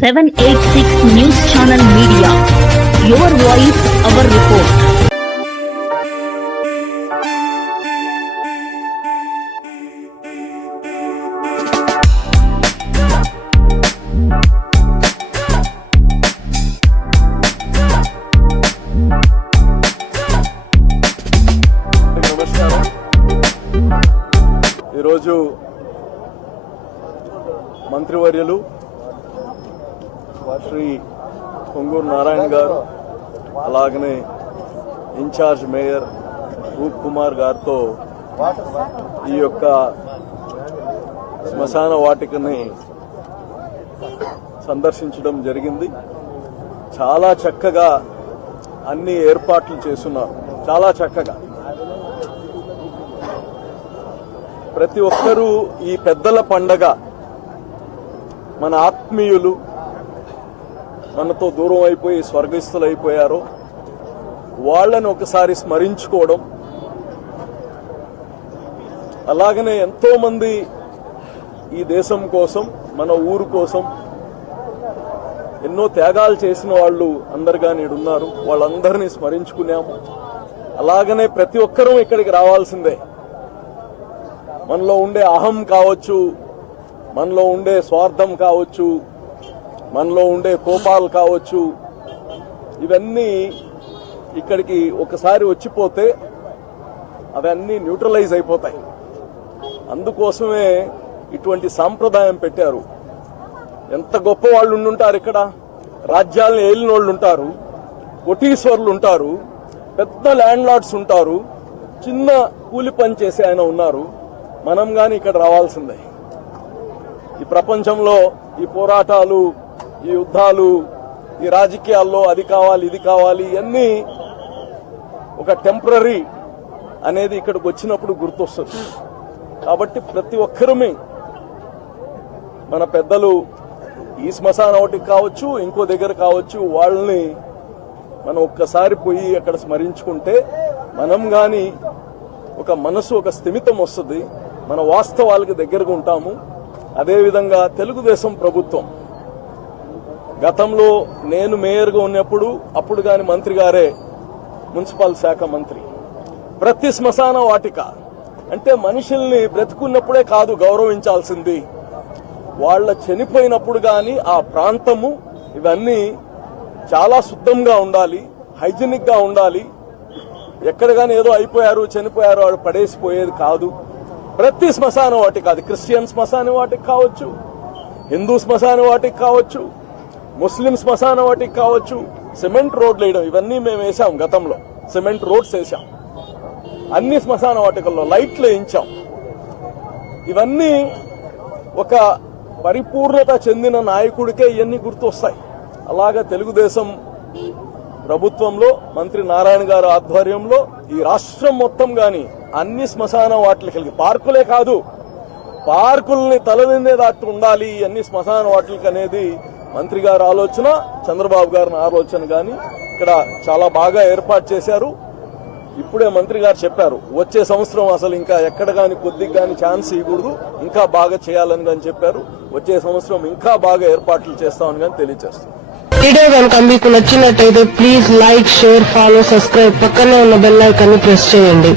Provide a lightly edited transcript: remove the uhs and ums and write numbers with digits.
786 News Channel Media. Your voice, our report. నమస్కారం. ఈరోజు మంత్రివర్యులు శ్రీ పొంగూరు నారాయణ గారు అలాగనే ఇన్ఛార్జ్ మేయర్ రూప్ కుమార్ గారితో ఈ యొక్క శ్మశాన వాటికని సందర్శించడం జరిగింది. చాలా చక్కగా అన్ని ఏర్పాట్లు చేస్తున్నారు. చాలా చక్కగా ప్రతి ఒక్కరూ ఈ పెద్దల పండగ మన ఆత్మీయులు మనతో దూరం అయిపోయి స్వర్గస్థులైపోయారో వాళ్ళని ఒకసారి స్మరించుకోవడం, అలాగనే ఎంతో మంది ఈ దేశం కోసం మన ఊరు కోసం ఎన్నో త్యాగాలు చేసిన వాళ్ళు అందరుగా నేడున్నారు. వాళ్ళందరినీ స్మరించుకున్నాము. అలాగనే ప్రతి ఒక్కరూ ఇక్కడికి రావాల్సిందే. మనలో ఉండే అహం కావచ్చు, మనలో ఉండే స్వార్థం కావచ్చు, మనలో ఉండే కోపాలు కావచ్చు, ఇవన్నీ ఇక్కడికి ఒకసారి వచ్చిపోతే అవన్నీ న్యూట్రలైజ్ అయిపోతాయి. అందుకోసమే ఇటువంటి సాంప్రదాయం పెట్టారు. ఎంత గొప్ప వాళ్ళు ఉండుంటారు ఇక్కడ. రాజ్యాలను ఏలిన వాళ్ళు ఉంటారు, కోటీశ్వర్లు ఉంటారు, పెద్ద ల్యాండ్ లార్డ్స్ ఉంటారు, చిన్న కూలి పని చేసే ఆయన ఉన్నారు. మనం గాని ఇక్కడ రావాల్సిందే. ఈ ప్రపంచంలో ఈ పోరాటాలు, ఈ యుద్ధాలు, ఈ రాజకీయాల్లో అది కావాలి ఇది కావాలి ఇవన్నీ ఒక టెంపరరీ అనేది ఇక్కడికి వచ్చినప్పుడు గుర్తొస్తుంది. కాబట్టి ప్రతి ఒక్కరమే మన పెద్దలు ఈ శ్మశాన వాటికి కావచ్చు, ఇంకో దగ్గర కావచ్చు, వాళ్ళని మనం ఒక్కసారి పోయి అక్కడ స్మరించుకుంటే మనం గాని ఒక మనసు, ఒక స్థిమితం వస్తుంది. మన వాస్తవాలకు దగ్గరగా ఉంటాము. అదేవిధంగా తెలుగుదేశం ప్రభుత్వం గతంలో నేను మేయర్గా ఉన్నప్పుడు, అప్పుడు గాని మంత్రి గారే మున్సిపల్ శాఖ మంత్రి, ప్రతి శ్మశాన వాటిక అంటే మనుషుల్ని బ్రతుకున్నప్పుడే కాదు గౌరవించాల్సింది, వాళ్ళ చనిపోయినప్పుడు గాని ఆ ప్రాంతము ఇవన్నీ చాలా శుద్ధంగా ఉండాలి, హైజీనిక్ గా ఉండాలి. ఎక్కడ గాని ఏదో అయిపోయారు, చనిపోయారు, వాడు పడేసిపోయేది కాదు. ప్రతి శ్మశాన వాటిక, అది క్రిస్టియన్ శ్మశాన వాటికి కావచ్చు, హిందూ శ్మశాన వాటికి కావచ్చు, ముస్లిం శ్మశాన వాటికి కావచ్చు. సిమెంట్ రోడ్లు వేయడం ఇవన్నీ మేము వేసాం. గతంలో సిమెంట్ రోడ్స్ వేసాం. అన్ని శ్మశాన వాటికల్లో లైట్లు వేయించాం. ఇవన్నీ ఒక పరిపూర్ణత చెందిన నాయకుడికే ఇవన్నీ గుర్తొస్తాయి. అలాగా తెలుగుదేశం ప్రభుత్వంలో మంత్రి నారాయణ గారి ఆధ్వర్యంలో ఈ రాష్ట్రం మొత్తం గాని అన్ని శ్మశాన వాటిలకి, పార్కులే కాదు, పార్కుల్ని తలనిందేదాటు ఉండాలి అన్ని శ్మశాన వాటిలకి అనేది మంత్రి గారి ఆలోచన, చంద్రబాబు గారి ఆలోచన. గాని ఇక్కడ చాలా బాగా ఏర్పాటు చేశారు. ఇప్పుడే మంత్రి గారు చెప్పారు, వచ్చే సంవత్సరం అసలు ఇంకా ఎక్కడ గాని కొద్దిగా గాని ఛాన్స్ ఇవ్వకూడదు, ఇంకా బాగా చేయాలని గాని చెప్పారు. వచ్చే సంవత్సరం ఇంకా బాగా ఏర్పాట్లు చేస్తామని గాని తెలియజేస్తాం. వీడియో కనుక మీకు నచ్చినట్టయితే please like, share, follow, subscribe, పక్కనే ఉన్న బెల్ ఐకాన్ ని ప్రెస్ చేయండి.